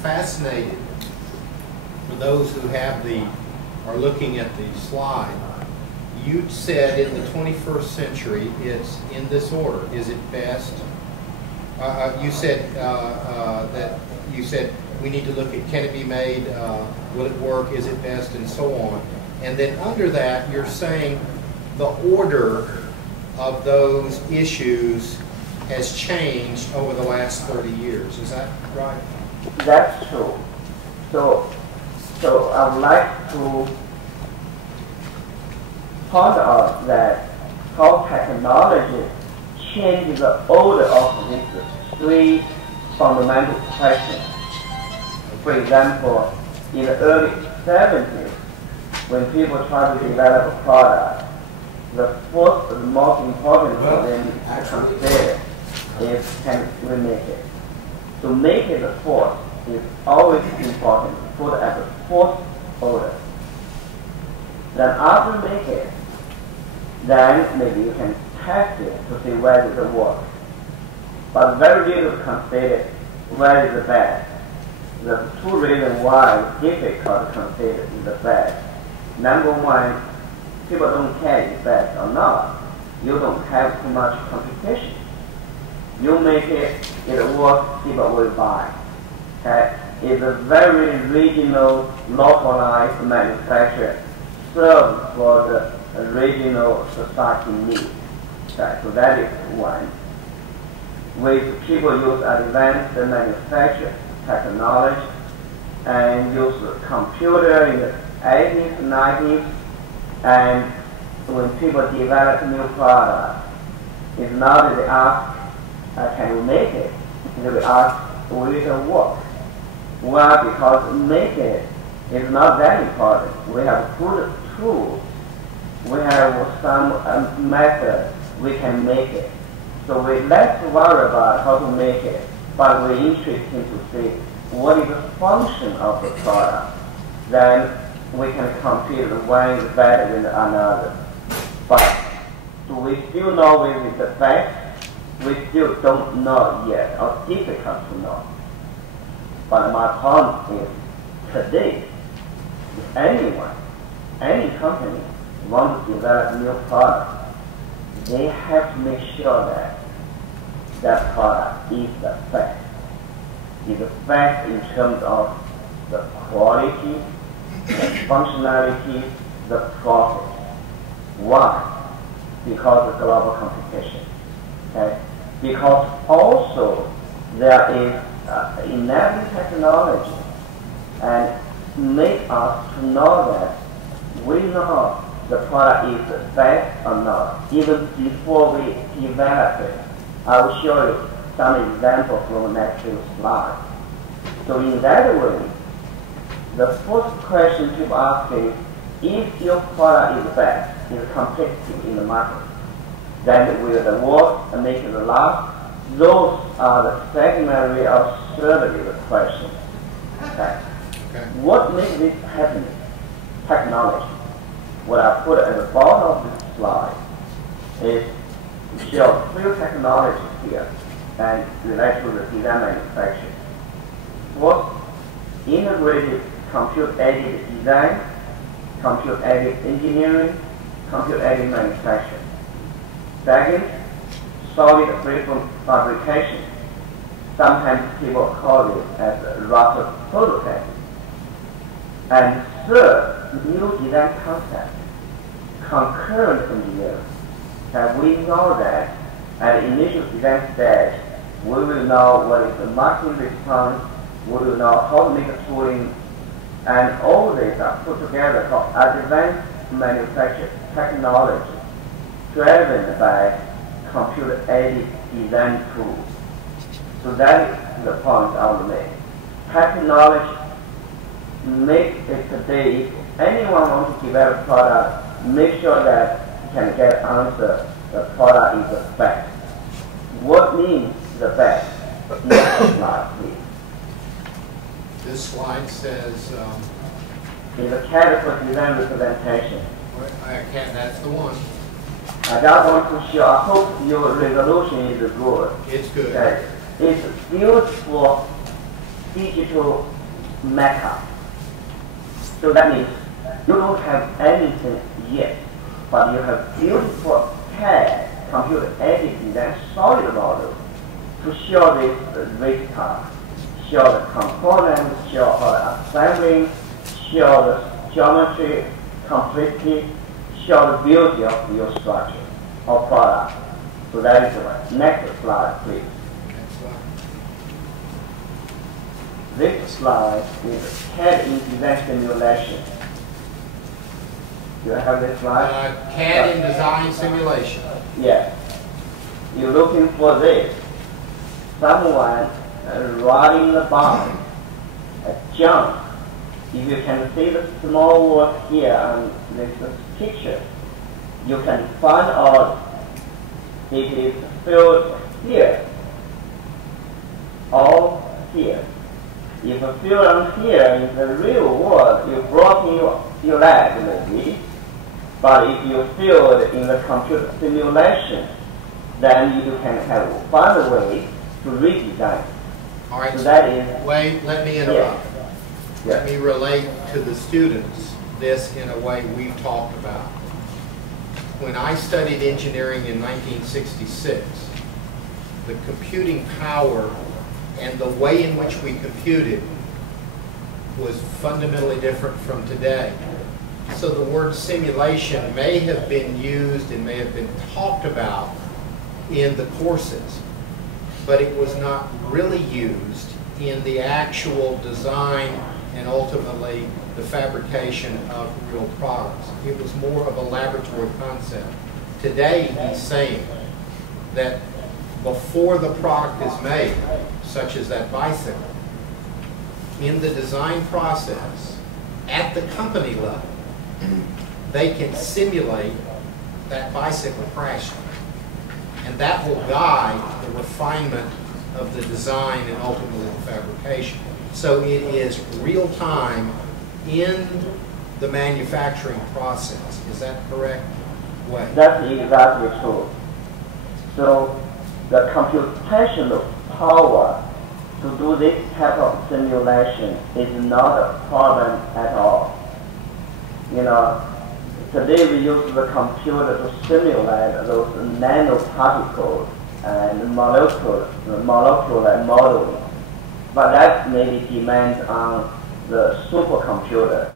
fascinated, for those who have are looking at the slide, you said in the 21st century it's in this order. Is it best? You said we need to look at, can it be made, will it work, is it best, and so on. And then under that, you're saying the order of those issues has changed over the last 30 years. Is that right? That's true. So I would like to point out that how technology changes the order of these three fundamental questions. For example, in the early 70s, when people try to develop a product, the first, the most important for them to consider is can we make it. To make it first is always important, put at the first order. Then after make it, then maybe you can test it to see whether it works. But very little consider where is the best. The two reasons why it's difficult to consider is the best. Number one, people don't care if it's best or not. You don't have too much competition. You make it, it works, people will buy. Okay? It's a very regional, localized manufacturer serves for the regional society needs. Okay? So that is one. With people use advanced manufacturing technology and use computer in the 80s, 90s, and when people develop new products, it's not that they ask, can we make it? They ask, will it work? Well, because make it is not that important. We have good tools. We have some method we can make it. So we're less worried about how to make it, but we're interested to see what is the function of the product. Then we can compete one is better than another. But do we still know which is the best? We still don't know yet, or difficult to know. But my point is, today, if anyone, any company wants to develop new product, they have to make sure that that product is the best. Is the best in terms of the quality, the functionality, the profit. Why? Because of global competition. Okay? Because also there is enabling technology and make us to know that we know the product is the best or not, even before we develop it. I will show you some examples from the next few slides. So in that way, the first question people ask is, if your product is best, is competitive in the market, then will the work and make it last? Those are the secondary or third questions. Okay. What makes this happen? Technology. What I put at the bottom of this slide is to show three technologies here and relate to the design manufacturing. First, integrated computer-aided design, computer-aided engineering, computer-aided manufacturing. Second, solid freeform fabrication. Sometimes people call it as a rough prototype. And third, new design concept, concurrent engineering. And we know that at the initial design stage, we will know what is the market response, we will know how to make a tooling, and all these are put together for advanced manufacturing technology driven by computer-aided design tools. So that is the point I will make. Technology make it today, if anyone wants to develop a product, make sure that you can get answer the product is the best. What means the best? Next slide, please. This slide says... it's a category for design representation. That's the one. I just want to show, I hope your resolution is good. It's good. Okay. It's built for digital makeup. So that means you don't have anything yet, but you have beautiful CAD, computer editing, that solid model to show this race car, show the components, show assembling, show the geometry, complexity, show the beauty of your structure or product. So that is the one. Next slide, please. This slide is CAD in design simulation. Do you have this slide? CAD in design simulation. Yes. You're looking for this. Someone riding the bike, a jump. If you can see the small work here on this picture, you can find out it is filled here or here. If a field on here in the real world, you broke your leg maybe, but if you feel it in the computer simulation, then you can find a way to redesign. All right, so that is. Wait, let me interrupt. Yes. Let me relate to the students this in a way we've talked about. When I studied engineering in 1966, the computing power and the way in which we computed was fundamentally different from today. So the word simulation may have been used and may have been talked about in the courses, but it was not really used in the actual design and ultimately the fabrication of real products. It was more of a laboratory concept. Today he's saying that before the product is made, such as that bicycle, in the design process, at the company level, they can simulate that bicycle crashing. And that will guide the refinement of the design and ultimately the fabrication. So it is real time in the manufacturing process. Is that correct? Wei? That's exactly true. So the computational power to do this type of simulation is not a problem at all. You know, today we use the computer to simulate those nanoparticles and molecular modeling, but that maybe depends on the supercomputer.